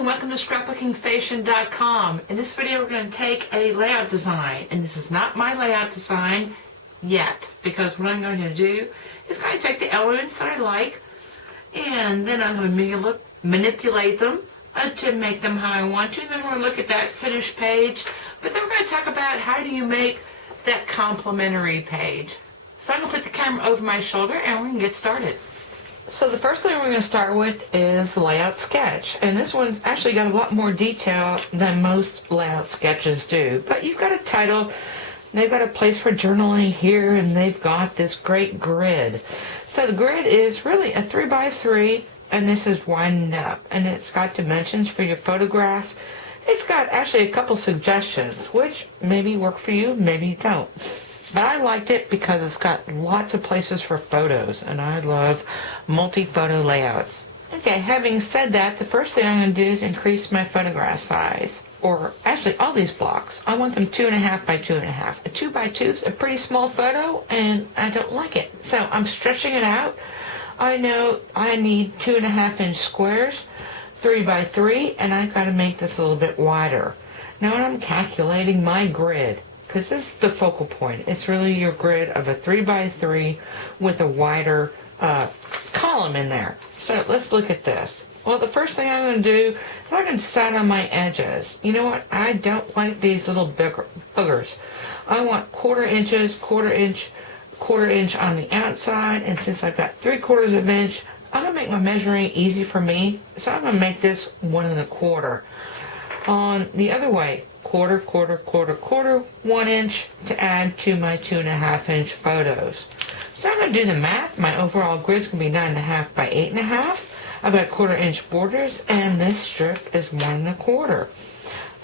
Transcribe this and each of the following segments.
and welcome to scrapbookingstation.com. In this video we're going to take a layout design, and this is not my layout design yet, because what I'm going to do is kind of take the elements that I like and then I'm going to manipulate them to make them how I want to. And then we're going to look at that finished page, but then we're going to talk about how do you make that complementary page. So I'm going to put the camera over my shoulder and we're going to get started. So the first thing we're going to start with is the layout sketch, and this one's actually got a lot more detail than most layout sketches do. But you've got a title, they've got a place for journaling here, and they've got this great grid. So the grid is really a 3x3, and this is widened up, and it's got dimensions for your photographs. It's got actually a couple suggestions, which maybe work for you, maybe don't. But I liked it because it's got lots of places for photos, and I love multi-photo layouts. Okay, having said that, the first thing I'm going to do is increase my photograph size, or actually all these blocks. I want them 2.5 by 2.5. A 2 by 2 is a pretty small photo, and I don't like it. So I'm stretching it out. I know I need 2.5-inch squares, 3 by 3, and I've got to make this a little bit wider. Now when I'm calculating my grid, because this is the focal point. It's really your grid of a 3x3 with a wider column in there. So let's look at this. Well, the first thing I'm going to do is I'm going to decide on my edges. You know what? I don't like these little boogers. I want quarter inch on the outside, and since I've got 3/4 of an inch, I'm going to make my measuring easy for me. So I'm going to make this 1 1/4. On the other way, quarter, 1 inch to add to my 2.5-inch photos. So I'm going to do the math. My overall grid's going to be 9.5 by 8.5. I've got 1/4 inch borders, and this strip is 1 1/4.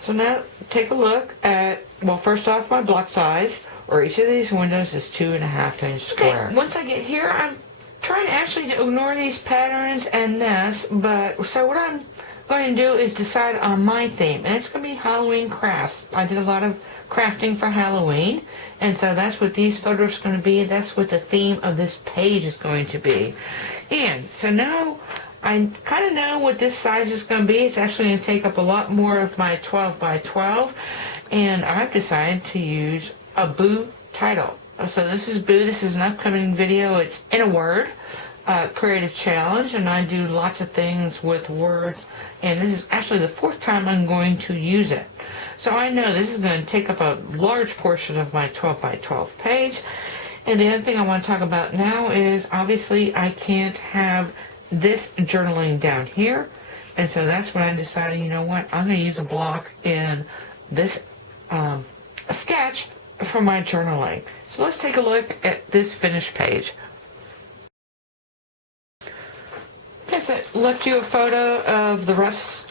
So now take a look at, well, first off, my block size, or each of these windows is 2.5-inch square. Okay, once I get here, I'm trying actually to ignore these patterns and this, but so what I'm going to do is decide on my theme, and it's going to be Halloween crafts. I did a lot of crafting for Halloween, and so that's what these photos are going to be. That's what the theme of this page is going to be. And so now I kind of know what this size is going to be. It's actually going to take up a lot more of my 12 by 12, and I've decided to use a Boo title. So this is Boo. This is an upcoming video. It's in a word. Creative challenge, and I do lots of things with words, and this is actually the 4th time I'm going to use it. So I know this is going to take up a large portion of my 12 by 12 page. And the other thing I want to talk about now is obviously I can't have this journaling down here, and so that's when I decided, you know what, I'm going to use a block in this sketch for my journaling. So let's take a look at this finished page. So I left you a photo of the rough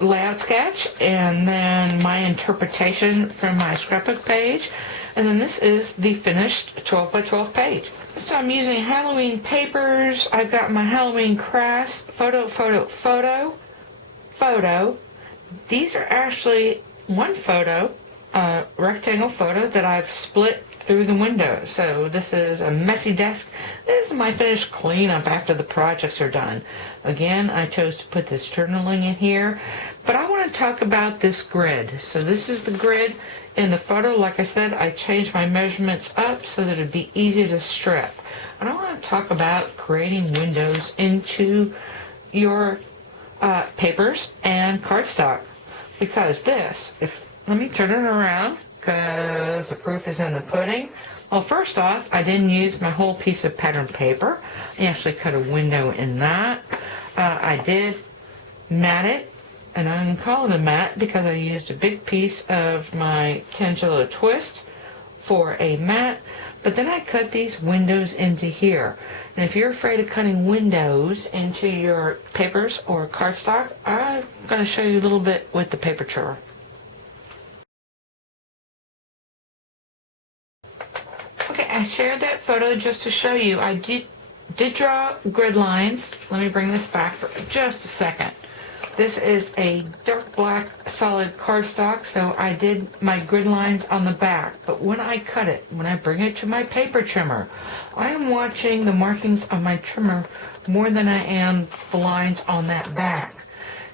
layout sketch, and then my interpretation from my scrapbook page, and then this is the finished 12 by 12 page. So I'm using Halloween papers. I've got my Halloween crafts, photo. These are actually one photo, rectangle photo that I've split through the window. So this is a messy desk. This is my finished cleanup after the projects are done. Again, I chose to put this journaling in here, but I want to talk about this grid. So this is the grid in the photo. Like I said, I changed my measurements up so that it'd be easy to strip. And I want to talk about creating windows into your papers and cardstock, because this, let me turn it around, because the proof is in the pudding. Well, first off, I didn't use my whole piece of pattern paper. I actually cut a window in that. I did mat it, and I'm calling it a mat because I used a big piece of my Tangelo twist for a mat. But then I cut these windows into here. And if you're afraid of cutting windows into your papers or cardstock, I'm going to show you a little bit with the paper trimmer. I shared that photo just to show you. I did draw grid lines. Let me bring this back for just a second. This is a dark black solid cardstock, so I did my grid lines on the back. But when I cut it, when I bring it to my paper trimmer, I am watching the markings on my trimmer more than I am the lines on that back.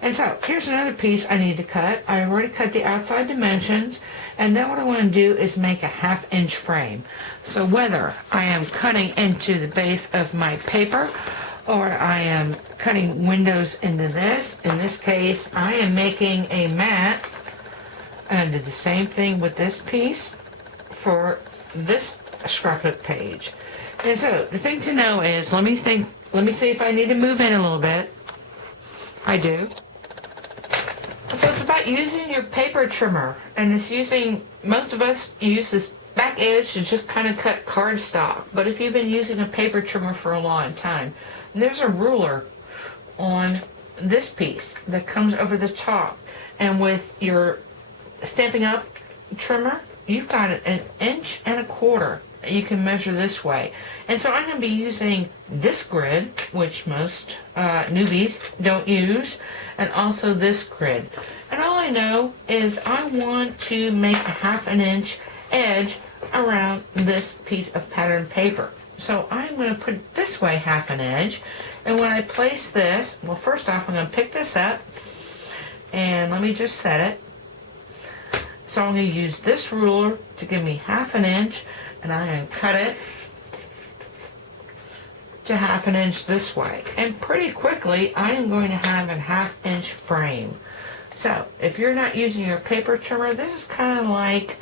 And so here's another piece I need to cut. I've already cut the outside dimensions, and then what I want to do is make a 1/2 inch frame. So whether I am cutting into the base of my paper or I am cutting windows into this, in this case I am making a mat. And I did the same thing with this piece for this scrapbook page. And so the thing to know is, let me see if I need to move in a little bit. I do. So it's about using your paper trimmer, and it's most of us use this back edge to just kind of cut cardstock. But if you've been using a paper trimmer for a long time, there's a ruler on this piece that comes over the top, and with your Stampin' Up trimmer, you've got it 1.25 inches. You can measure this way. And so I'm going to be using this grid, which most newbies don't use, and also this grid. And all I know is I want to make a 1/2 inch edge around this piece of pattern paper. So I'm going to put it this way 1/2 inch. And when I place this, well, first off, I'm going to pick this up, and let me just set it. So I'm going to use this ruler to give me 1/2 inch, and I'm going to cut it to 1/2 inch this way. And pretty quickly, I am going to have a 1/2 inch frame. So if you're not using your paper trimmer, this is kind of like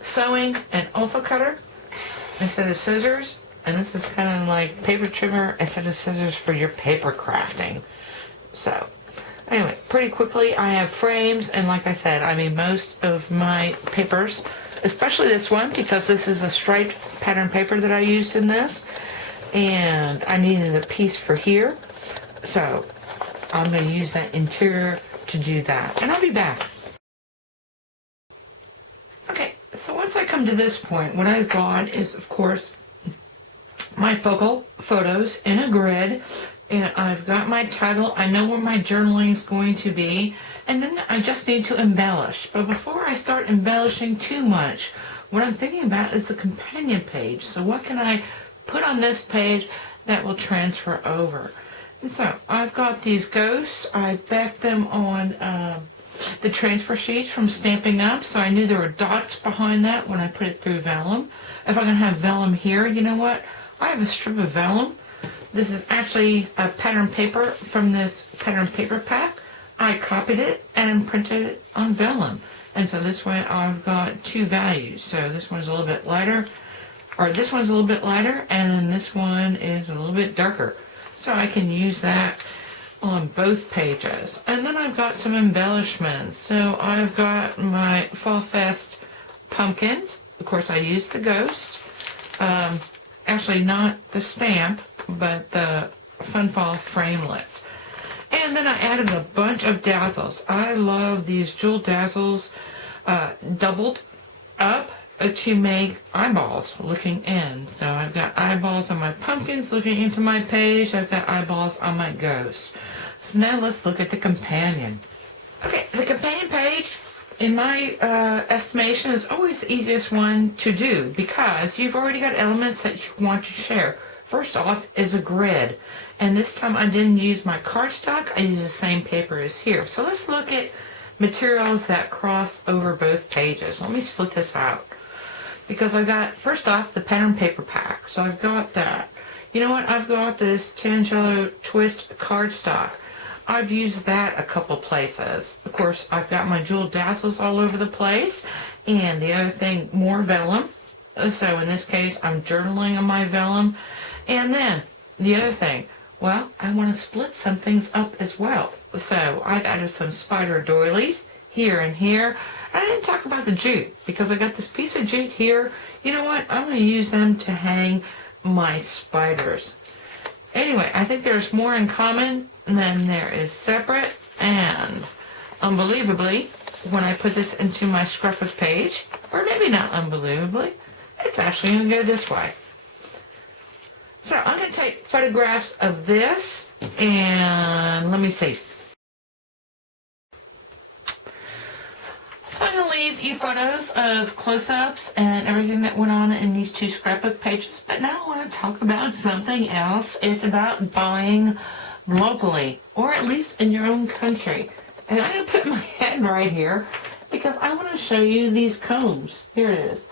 sewing an alpha cutter instead of scissors. And this is kind of like paper trimmer instead of scissors for your paper crafting. So anyway, pretty quickly I have frames, and like I said, I mean most of my papers, especially this one, because this is a striped pattern paper that I used in this, and I needed a piece for here, so I'm going to use that interior to do that, and I'll be back. Okay, so once I come to this point, what I've got is, of course, my focal photos in a grid, and I've got my title. I know where my journaling is going to be, and then I just need to embellish. But before I start embellishing too much, what I'm thinking about is the companion page. So what can I put on this page that will transfer over? And so I've got these ghosts. I've backed them on the transfer sheets from Stampin' Up, so I knew there were dots behind that when I put it through vellum. If I'm going to have vellum here, you know what? I have a strip of vellum. This is actually a pattern paper from this pattern paper pack. I copied it and printed it on vellum. And so this way I've got two values. So this one's a little bit lighter, or this one's a little bit lighter, and then this one is a little bit darker. So I can use that on both pages. And then I've got some embellishments. So I've got my Fall Fest pumpkins. Of course I used the ghosts. Actually not the stamp, but the Fun Fall framelets. And then I added a bunch of dazzles. I love these jewel dazzles doubled up to make eyeballs looking in. So I've got eyeballs on my pumpkins looking into my page. I've got eyeballs on my ghosts. So now let's look at the companion. Okay, the companion page, in my estimation, is always the easiest one to do because you've already got elements that you want to share. First off is a grid, and this time I didn't use my cardstock. I used the same paper as here. So let's look at materials that cross over both pages. Let me split this out because I've got, first off, the pattern paper pack. So I've got that. You know what? I've got this Tangelo Twist cardstock. I've used that a couple places. Of course, I've got my jewel dazzles all over the place, and the other thing, more vellum. So in this case, I'm journaling on my vellum. And then the other thing, well, I want to split some things up as well. So I've added some spider doilies here and here. I didn't talk about the jute because I got this piece of jute here. You know what? I'm going to use them to hang my spiders. Anyway, I think there's more in common than there is separate, and unbelievably, when I put this into my scrapbook page, or maybe not unbelievably, it's actually going to go this way. So I'm going to take photographs of this, and let me see. So I'm going to leave you photos of close-ups and everything that went on in these two scrapbook pages, but now I want to talk about something else. It's about buying locally, or at least in your own country. And I'm going to put my head right here because I want to show you these combs. Here it is.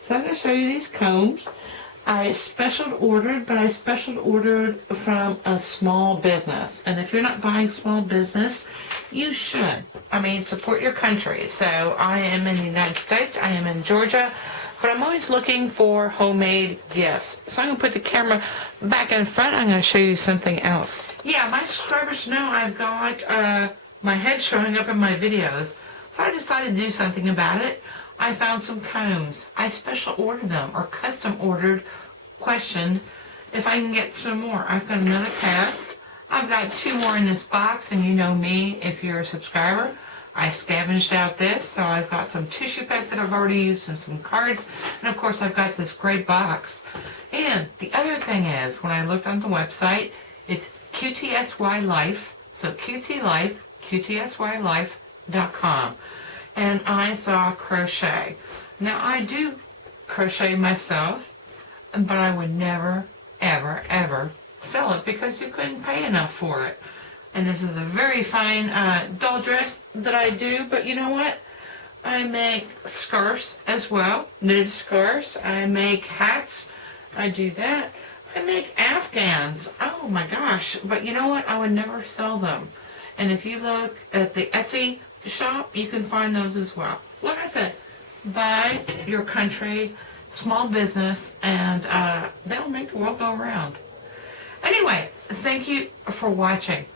So I'm going to show you these combs. I special ordered, but I special ordered from a small business. And if you're not buying small business, you should. I mean, support your country. So I am in the United States. I am in Georgia. But I'm always looking for homemade gifts. So I'm going to put the camera back in front. I'm going to show you something else. Yeah, my subscribers know I've got my head showing up in my videos. So I decided to do something about it. I found some combs. I special ordered them, or custom ordered, questioned if I can get some more. I've got another pack. I've got 2 more in this box, and you know me, if you're a subscriber, I scavenged out this, so I've got some tissue paper that I've already used and some cards, and of course I've got this great box. And the other thing is, when I looked on the website, it's QTSY Life, so QT Life, QTSYLife.com. And I saw crochet. Now I do crochet myself, but I would never, ever, ever sell it because you couldn't pay enough for it. And this is a very fine doll dress that I do, but you know what? I make scarves as well, knitted scarves. I make hats. I do that. I make Afghans. Oh my gosh. But you know what? I would never sell them. And if you look at the Etsy shop, you can find those as well. Like I said, buy your country, small business, and they'll make the world go around. Anyway, thank you for watching.